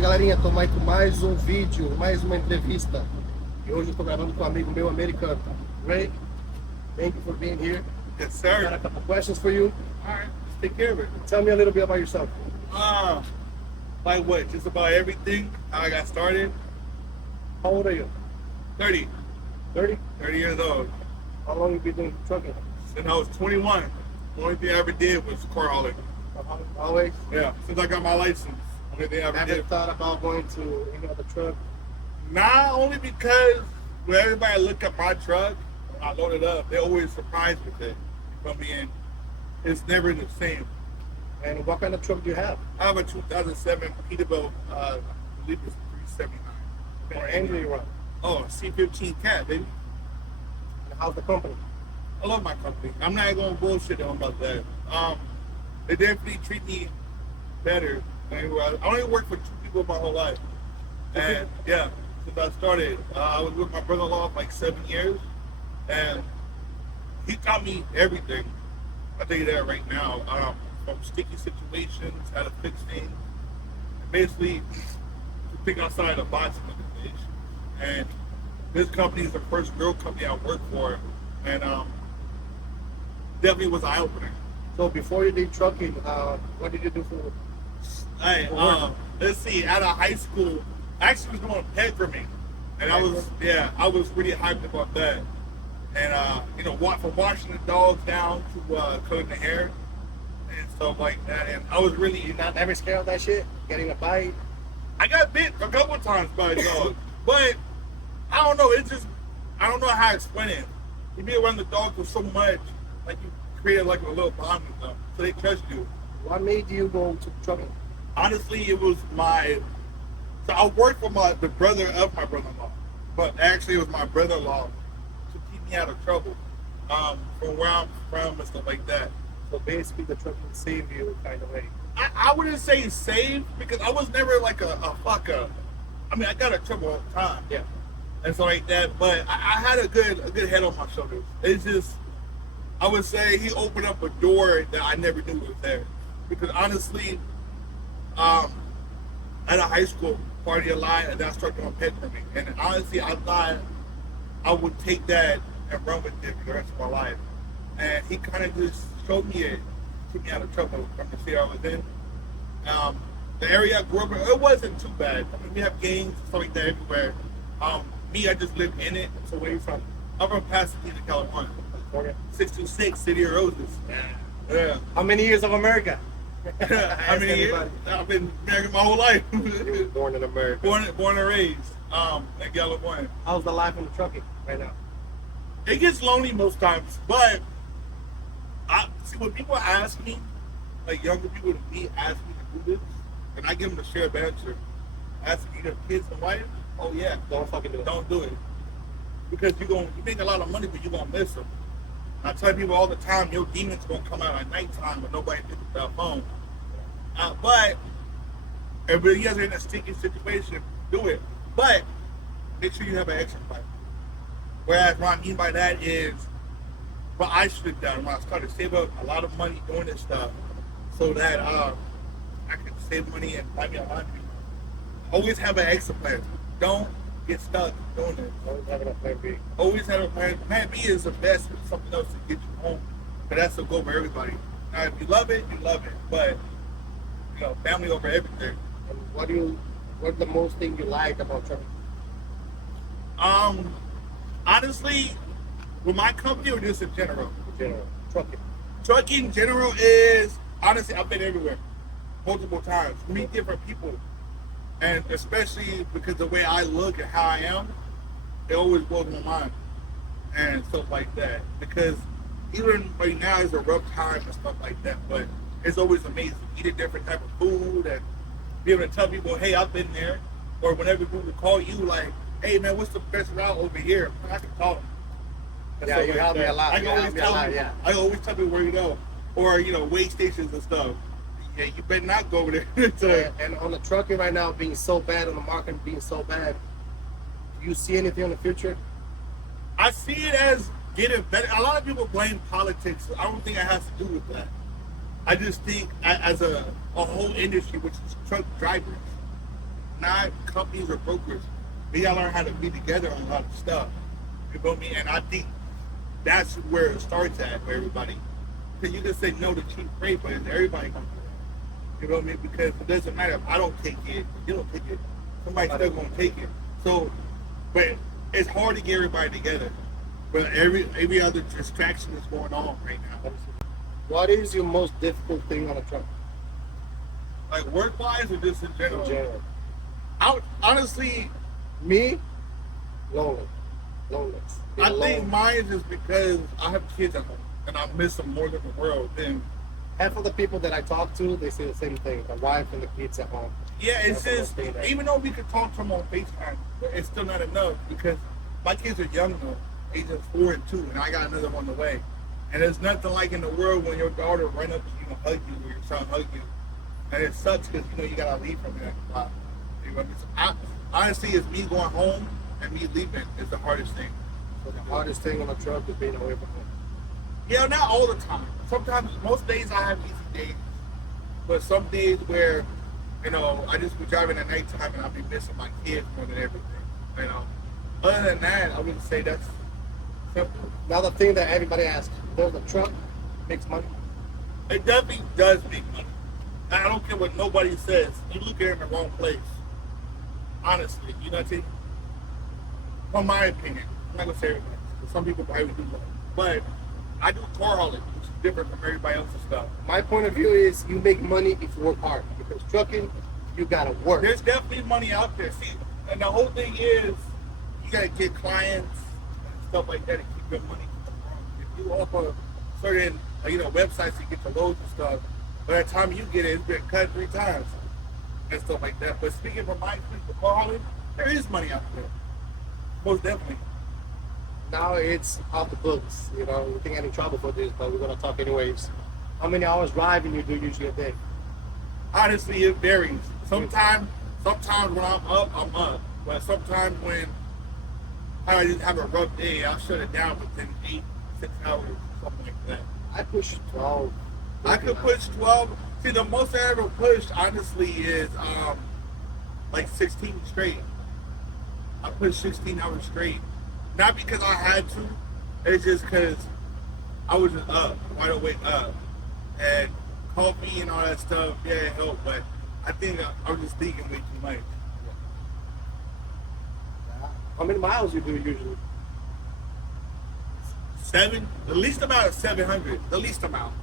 noite, galerinha. Estou aí com mais um vídeo, mais uma entrevista. E hoje eu estou gravando com um amigo meu americano. Ray, thank you for being here. Yes, sir. Got a couple questions for you. All right, let's take care of it. Tell me a little bit about yourself. Like what? Just about everything. How I got started. How old are you? 30. 30? 30 years old. How long have you been doing trucking? Since I was 21. The only thing I ever did was car hauling. Always? Yeah, since I got my license. Only thing I ever Never did. thought about going to any other truck? Nah, only because when everybody look at my truck, when I load it up, they always surprised with it. From me in, it's never the same. And what kind of truck do you have? I have a 2007 Peterbilt, I believe it's 379. What engine do you run? Oh, C15 Cat, baby. And how's the company? I love my company. I'm not going to bullshit them about that. They definitely treat me better. I only worked for 2 people my whole life. And yeah, since I started, I was with my brother-in-law for like 7 years. And he taught me everything. I'll tell you that right now. From sticky situations, how to fix things. And basically, to think outside the box and look at the issues. And this company is the first real company I worked for. And definitely was eye-opening. So before you did trucking, what did you do for Let's see, out of high school, I actually was doing pet grooming. And I was really hyped about that. And, from washing the dogs down to cutting the hair and stuff like that. And I was really... You not ever scared of that shit? Getting a bite? I got bit a couple of times by a dog. But, I don't know, I don't know how to explain it. You be around the dog for so much, like you created like a little bond with them. So they trust you. What made you go to trucking? Honestly, it was so I worked for the brother of my brother-in-law. But actually it was my brother-in-law to keep me out of trouble from where I'm from and stuff like that. So basically the trucking saved you kind of way. I wouldn't say saved because I was never like a fucker. I mean, I got in trouble all the time. Yeah. And so like that, but I had a good head on my shoulders. It's just, I would say he opened up a door that I never knew was there. Because honestly, at a high school party a lot, and I started doing pet grooming. And honestly, I thought I would take that and run with it for the rest of my life. And he kind of just showed me it, took me out of trouble from the city I was in. The area I grew up in, it wasn't too bad. I mean, we have gangs and stuff like that everywhere. I just lived in it. So where are you from? I'm from Pasadena, California. California. 626, City of Roses. Yeah. How many years of America? I've been American my whole life. Born in America. Born and raised in California. How's the life in the trucking right now? It gets lonely most times, but when people ask me, like younger people to me ask me to do this, and I give them the shared answer. Ask me, you have kids and wife? Oh yeah. Don't fucking do it. Don't do it. Because you make a lot of money, but you're going to miss them. I tell people all the time, your demons going to come out at nighttime when nobody picks up their phone. But if you guys are in a sticky situation, do it. But make sure you have an exit plan. Whereas what I mean by that is what I should have done when I started saving up a lot of money doing this stuff so that I could save money and buy me a laundry. Always have an exit plan. Don't get stuck doing it. Always having a plan B. Always have a plan. Plan B is the best. Something else to get you home. But that's the goal for everybody. Now, if you love it, you love it. But family over everything. And what's the most thing you like about trucking? Honestly, with my company or just in general? In general, trucking. Trucking in general is, honestly, I've been everywhere. Multiple times. Meet different people. And especially because the way I look at how I am, it always blows my mind. And stuff like that. Because even right now is a rough time and stuff like that, but it's always amazing. Eat a different type of food and be able to tell people, hey, I've been there. Or whenever people call you, like, hey, man, what's the best route over here? I can call them. Yeah, you help me a lot. I always tell people where you go. Or, weigh stations and stuff. Yeah, you better not go over there. And on the trucking right now being so bad, on the market being so bad, do you see anything in the future? I see it as getting better. A lot of people blame politics. I don't think it has to do with that. I just think as a whole industry, which is truck drivers, not companies or brokers. We gotta learn how to be together on a lot of stuff. You feel me? And I think that's where it starts at for everybody. Because you can say no to cheap freight, but everybody gonna do that. You know what I mean? Because it doesn't matter if I don't take it, if you don't take it, somebody's still gonna take it. So, but it's hard to get everybody together. But every other distraction is going on right now. What is your most difficult thing on a truck? Like work-wise or just in general? In general. Honestly, Me, loneliness. Being I think alone. mine is because I have kids at home and I miss them more than the world. Then Half of the people that I talk to, they say the same thing. The wife and the kids at home. yeah, it's That's the most just thing that- even though we could talk to them on FaceTime, it's still not enough because my kids are young though, ages 4 and 2, and I got another one on the way. And there's nothing like in the world when your daughter run up to you and hug you, or your son hug you, and it sucks because you gotta leave from that spot. You know, honestly, it's me going home and me leaving is the hardest thing. So the hardest thing on a truck is being away from home. Yeah, not all the time. Sometimes, most days I have easy days, but some days where, I just be driving at nighttime and I'll be missing my kids more than everything. Other than that, I would say that's simple. Now the thing that everybody asks, does the truck makes money? It definitely does make money. I don't care what nobody says. You look at it in the wrong place. Honestly, you know what I'm saying? From my opinion, I'm not gonna say everybody. Some people probably do that, but I do car hauling, which is different from everybody else's stuff. My point of view is you make money if you work hard. Because trucking, you gotta work. There's definitely money out there. See, and the whole thing is you gotta get clients and stuff like that to keep your money growing. If you offer certain, websites to get your loads and stuff, by the time you get it, it's been cut 3 times and stuff like that. But speaking from my experience with car hauling, there is money out there. Most definitely. Now it's off the books. We can get in trouble for this, but we're gonna talk anyways. How many hours driving you do usually a day? Honestly, it varies. Sometimes when I'm up, I'm up. But sometimes when I just have a rough day, I'll shut it down within 6 hours, something like that. I push 12. I could push 12. See, the most I ever pushed, honestly, is like 16 straight. I pushed 16 hours straight. Not because I had to, it's just because I was just up, wide awake up. And coffee and all that stuff, yeah, it helped, but I think I was just thinking way too much. How many miles you do usually? 7? The least amount is 700. The least amount.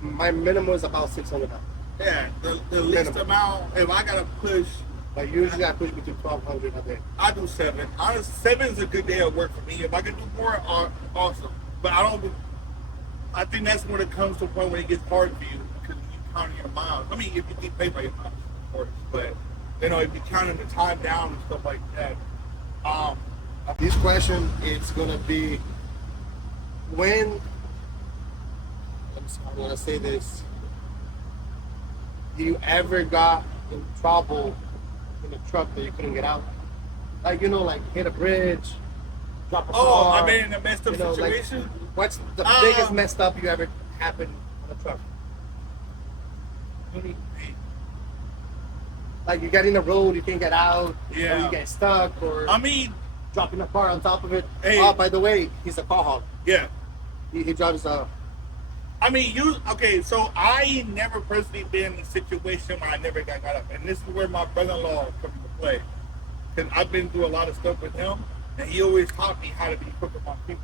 My minimum is about 600 miles. Yeah, the least Minimum. amount, if I gotta push, But usually I push between 1,200 a day. I do 7. Honestly, 7 is a good day of work for me. If I can do more, awesome. But I think that's when it comes to a point where it gets hard for you because you count your miles. I mean, if you get paid by your miles, of course. But, if you counting the time down and stuff like that. This question is gonna be when, I'm gonna say this, do you ever got in trouble in a truck that you couldn't get out? Like, hit a bridge, drop a car. I've been in a messed up like, situation. what's the biggest messed up you ever happened on a truck? Like you get in the road, you can't get out, or Yeah. you get stuck, or I mean, dropping a car on top of it. Hey. Oh, by the way, he's a car hog. yeah. He drives a. I mean, so I never personally been in a situation where I never got up. And this is where my brother-in-law comes into play. Because I've been through a lot of stuff with him, and he always taught me how to be quick with my feet.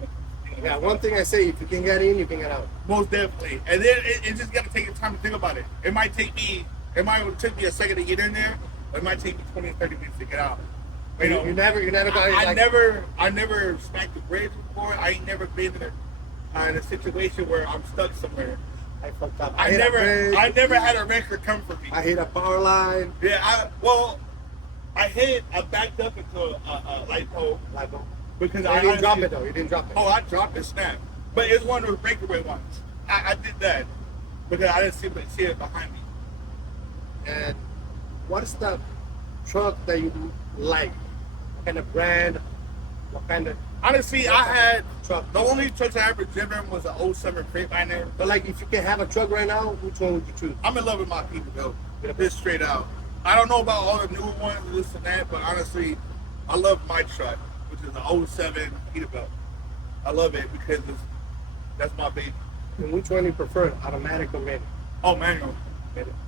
Yeah, one thing I say, if you can get in, you can get out. Most definitely. And then it just got to take time to think about it. It might take me a second to get in there, or it might take me 20 or 30 minutes to get out. You never got in. I never smacked the bridge before. I ain't never been in a situation where I'm stuck somewhere. I fucked up. I never had a wrecker come for me. I hit a power line. Yeah, I backed up into a light pole because You didn't drop it though. You didn't drop it. Oh, I dropped it, snap. But it's one of those breakaway ones. I did that because I didn't see it behind me. And what is the truck that you like? What kind of brand? What kind of Honestly, I had truck? the only truck I ever driven was an 07 Freightliner. But like, if you can have a truck right now, which one would you choose? I'm in love with my people though. Just straight out. I don't know about all the newer ones, this and that, but honestly, I love my truck, which is the '07 Peterbilt. I love it because that's my baby. And which one do you prefer, automatic or manual? Oh, manual.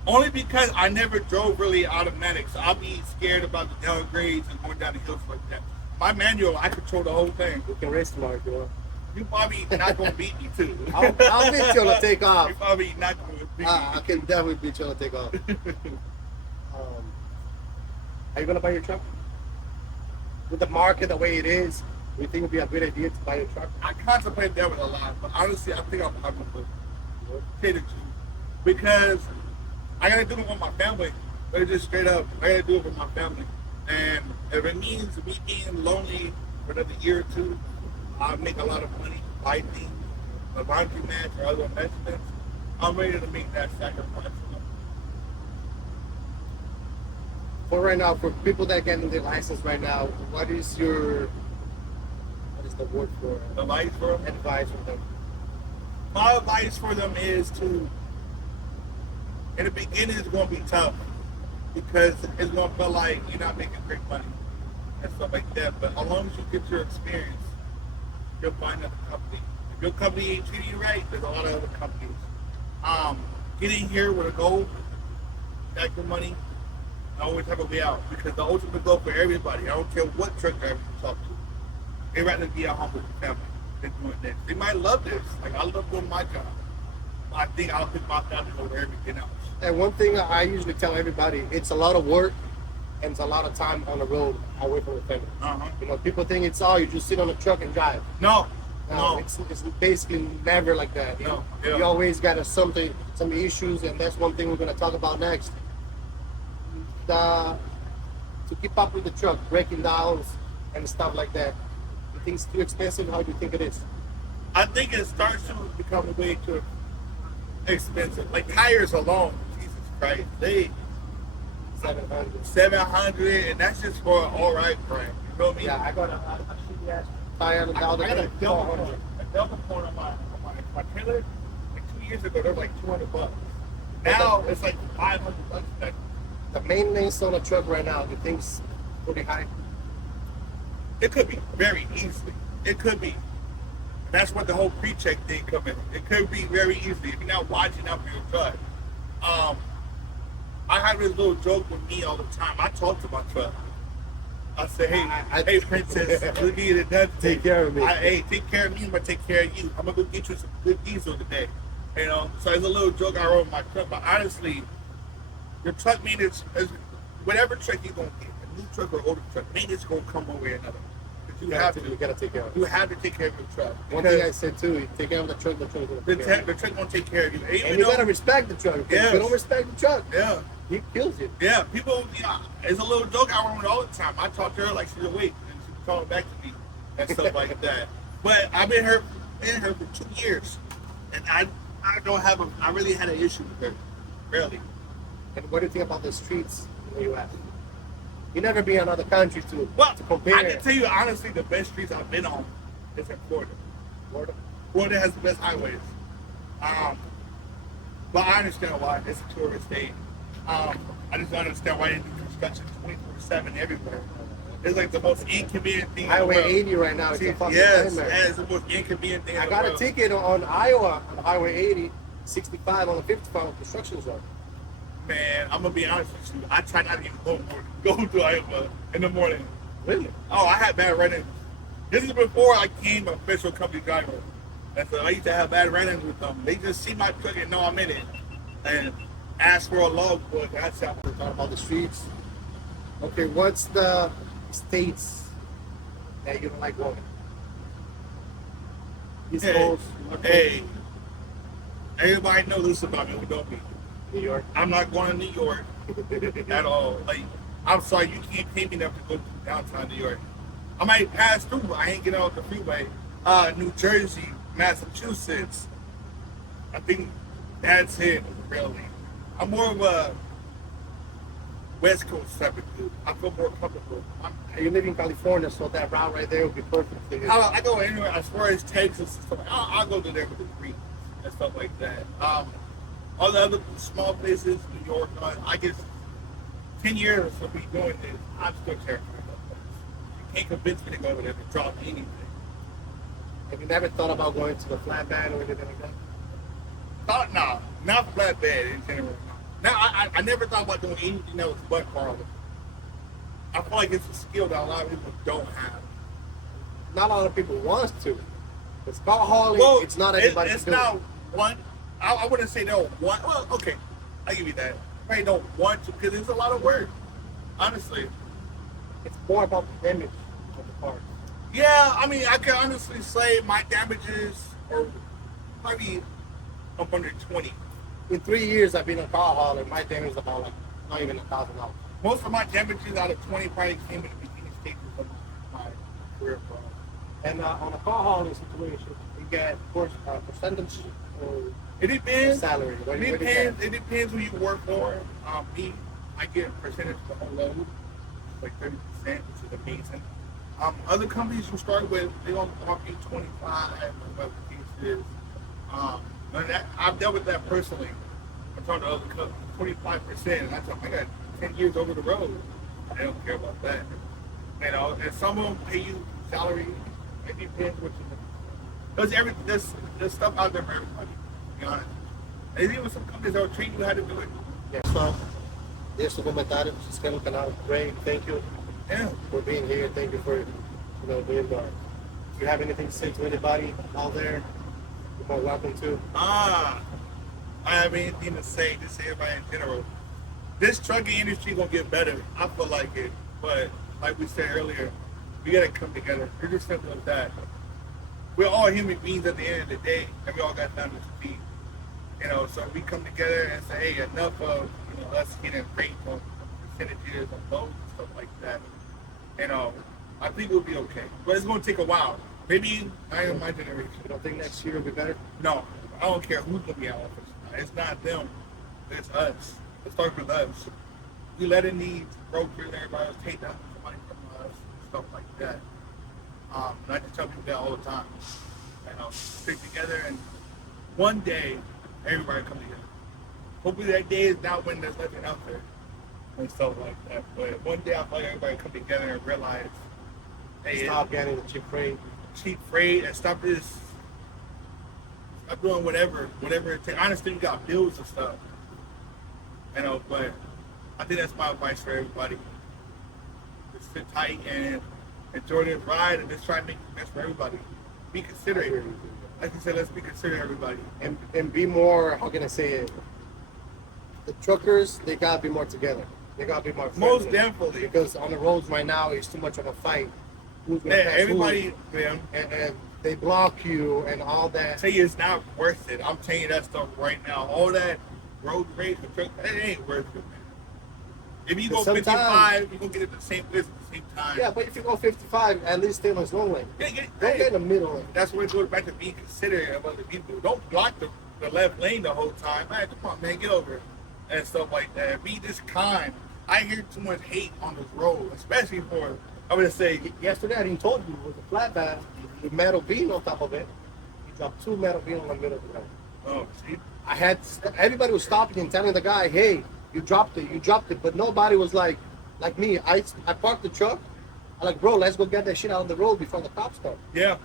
Only because I never drove really automatics. So I'll be scared about the downgrades and going down the hills like that. My manual, I control the whole thing. We can race tomorrow if you want. You probably not gonna beat me too. I'll beat you on the takeoff. You probably not gonna beat me. I can definitely beat you on the takeoff. Are you gonna buy your truck? With the market the way it is, do you think it would be a good idea to buy your truck? I contemplate that with a lot, but honestly, I think I'll probably cater to because I gotta do it with my family. But just straight up, I gotta do it with my family. And if it means me being lonely for another year or two, I'll make a lot of money, buy things, a laundry mat or other investments. I'm ready to make that sacrifice. For right now, for people that are getting their license right now, what is the word for Advice for them? advice for them? My advice for them is to, in the beginning, it's going to be tough because it's going to feel like you're not making great money and stuff like that. But as long as you get your experience, you'll find another company. If your company ain't treating you right, there's a lot of other companies. Getting here with a goal, got your money, I always have a way out because the ultimate goal for everybody, I don't care what truck driver you talk to, they'd rather be at home with the family than doing this. They might love this. Like, I love doing my job. I think I'll pick my family over everything else. And one thing I usually tell everybody, it's a lot of work and it's a lot of time on the road away from the family. Uh-huh. You know, people think it's all you just sit on the truck and drive. No. It's basically never like that. You know? Yeah. You always got some issues, and that's one thing we're gonna talk about next. To keep up with the truck, breaking downs and stuff like that. You think it's too expensive? How do you think it is? I think it starts to become way too expensive. Like tires alone, Jesus Christ, they 700, and that's just for an all right brand. You feel me? Yeah, I got a shitty ass tire on the I got a double 400. point. A double point on my trailer. Like 2 years ago, they were like $200. Now it's like $500. Like, The maintenance on a truck right now, do you think it's pretty high? it could be very easily. It could be. That's what the whole pre-check thing come in. It could be very easily if you're not watching out for your truck. I have this little joke with me all the time. I talk to my truck. I say, hey, princess, we need it done. Take care of me. Hey, take care of me. I'm gonna take care of you. I'm gonna go get you some good diesel today. You know, so it's a little joke I wrote in my truck. But honestly, your truck maintenance is whatever truck you're gonna get, a new truck or older truck, maintenance gonna come one way or another. You have to. You gotta take care of it. You have to take care of your truck. One thing I said too, you take care of the truck, the truck will The take care of you. truck gonna take care of you. And you gotta respect the truck. If Yes. you don't respect the truck, Yeah. he kills you. Yeah, people, it's a little joke I run all the time. I talk to her like she's awake, and she's calling back to me and stuff like that. But I've been here for 2 years, and I really had an issue with her, really. And what do you think about the streets in the U.S.? You never be in another country to compare. I can tell you honestly, the best streets I've been on is in Florida. Florida has the best highways. But I understand why. It's a tourist state. I just don't understand why they do construction 24/7 everywhere. It's like the most inconvenient thing. Highway in the world. 80 right now. It's a fucking Yes, nightmare. it's the most inconvenient thing. I in got the a world. ticket on Iowa on Highway 80, 65 on the 55 on construction zone. Man, I'm gonna be honest with you. I try not to even go to Iowa in the morning. Really? Oh, I had bad run-ins. This is before I became an official company driver. And so I used to have bad run-ins with them. They just see my truck and know I'm in it, and ask for a logbook. That's how. We're talking about the streets. Okay, what's the states that you don't like going? East Coast. Hey, everybody knows this about me. Who don't me? New York. I'm not going to New York at all. Like, I'm sorry, you can't pay me enough to go to downtown New York. I might pass through. I ain't get out the freeway. New Jersey, Massachusetts. I think that's it, really. I'm more of a West Coast type of dude. I feel more comfortable. You live in California, so that route right there would be perfect for you. I go anywhere as far as Texas and stuff. I'll go to there with the green and stuff like that. All the other small places, New York, I guess 10 years of me doing this, I'm still terrified of this. You can't convince me to go over there and drop anything. Have you never thought about going to the flatbed or anything like that? No, not flatbed in general. Now, I never thought about doing anything else but car hauling. I feel like it's a skill that a lot of people don't have. Not a lot of people want to. It's car hauling. It's not everybody. It's not one. I wouldn't say they don't want. Well, okay, I give you that. They don't want to because it's a lot of work. Honestly, It's more about the image of the car. yeah. I mean, I can honestly say my damages are probably up under 20. In 3 years I've been a car hauler, my damage is about like not even $1,000. Most of my damages out of 20 probably came in the beginning stages of my career. And on a car hauling situation, you get, of course, percentage or It depends. salary. What do you It get? depends who you work for. Me, I get a percentage of the whole load, like 30%, which is amazing. Other companies you start with, they don't offer you 25 or whatever the case is. And I've dealt with that personally. I'm talking to other companies, 25%, and I tell them I got 10 years over the road. I don't care about that. You know, and some of them pay you salary. It depends what you do. There's stuff out there for everybody, to be honest. There's even some companies that will train you how to do it. Yeah, so, there's the commentarios. Subscribe to the canal. Great. Thank you Yeah. for being here. Thank you for, being there. If you have anything to say to anybody out there, you're more welcome to. I have anything to say everybody in general. This trucking industry gonna get better. I feel like it. But like we said earlier, we gotta come together. It's just simple as that. We're all human beings at the end of the day, and we all got down to speed. So we come together and say, hey, enough of us getting ranked on percentages and loads and stuff like that. I think we'll be okay. But it's gonna take a while. Maybe I am my generation. You don't think next year will be better? No, I don't care who's gonna be out office. It's not them. It's us. It starts with us. We letting these brokers and everybody else take down money from us and stuff like that. And I just tell people that all the time. Stick together, and one day everybody come together. Hopefully that day is not when there's nothing out there and stuff like that. But one day I feel like everybody come together and realize, hey, Stop getting the cheap freight. and stop doing whatever it takes. I understand you got bills and stuff, but I think that's my advice for everybody. Just sit tight and enjoy this ride, and just try to make the best for everybody. Be considerate. Like you said, let's be considerate, everybody. And be more, how can I say it? The truckers, they gotta be more together. They gotta be more friendly. Most definitely. Because on the roads right now, it's too much of a fight. Who's gonna pass Everybody, who, man. and they block you and all that. I tell you, it's not worth it. I'm telling you that stuff right now. All that road rage, it ain't worth it, man. If you go 55, you're gonna get at the same place at the same time. Yeah, but if you go 55, at least stay on the slow lane. Don't get in the middle lane. That's where it goes back to being considerate of other people. Don't block the left lane the whole time. Man, come on, man, get over it. And stuff like that. Be just kind. I hear too much hate on this road, especially for, I'm gonna say, Yesterday, I didn't told you, it was a flatbed with metal beam on top of it. You dropped 2 metal beams in the middle of the road. oh, see? Everybody was stopping and telling the guy, hey, you dropped it, but nobody was like me. I parked the truck. I'm like, bro, let's go get that shit out of the road before the cops come. Yeah.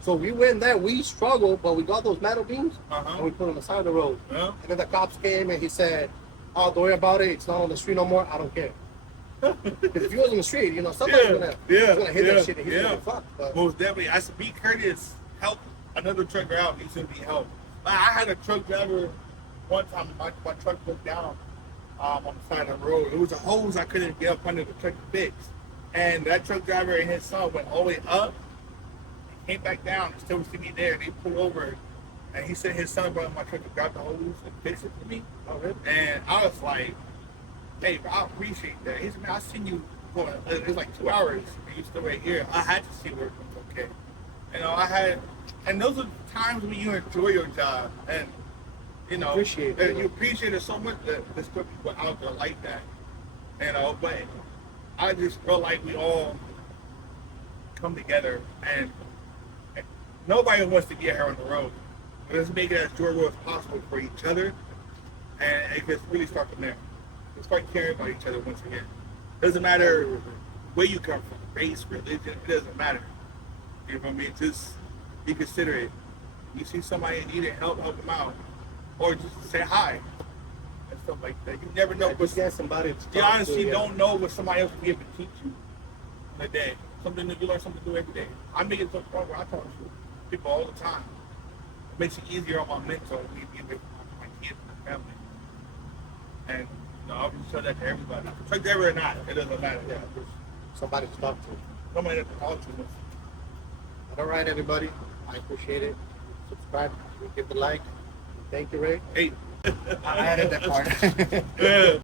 So we went there, we struggled, but we got those metal beams and we put them on the side of the road. Yeah. And then the cops came and he said, oh, don't worry about it, it's not on the street no more, I don't care. Because if he was on the street, somebody's gonna hit that shit and he's gonna be fucked. But most definitely. I said, be courteous. Help another trucker out. He should be helped. I had a truck driver one time, my truck broke down on the side of the road. It was a hose I couldn't get up under the truck to fix. And that truck driver and his son went all the way up, came back down, and still was me there. They pulled over, and he said his son brought my truck to grab the hose and fix it for me. oh, really? And I was like, hey, bro, I appreciate that. He said, man, I seen you going, it was like 2 hours, and you still right here. I had to see where it was okay. And those are times when you enjoy your job, and Appreciate it. you appreciate it so much that there's still people out there like that. But I just feel like we all come together, and nobody wants to get here on the road. Let's make it as enjoyable as possible for each other, and it can really start from there. start caring about each other once again. Doesn't matter where you come from, race, religion, it doesn't matter. You know what I mean? Just be considerate. You see somebody in need of help them out. Or just say hi. And stuff like that. You never know. Just get somebody to You talk honestly to, yeah. don't know what somebody else will be able to teach you in a day. Something that you learn something new every day. I make it to a point where I talk to people all the time. It makes it easier on my mental, it makes it easier for my kids and my family. And I'll just tell that to everybody. Truck driver or not, it doesn't matter. Yeah, just somebody to talk to. Somebody to talk to. But all right, everybody. I appreciate it. Subscribe, give the like. Thank you, Ray. Hey. I added that part. Yeah.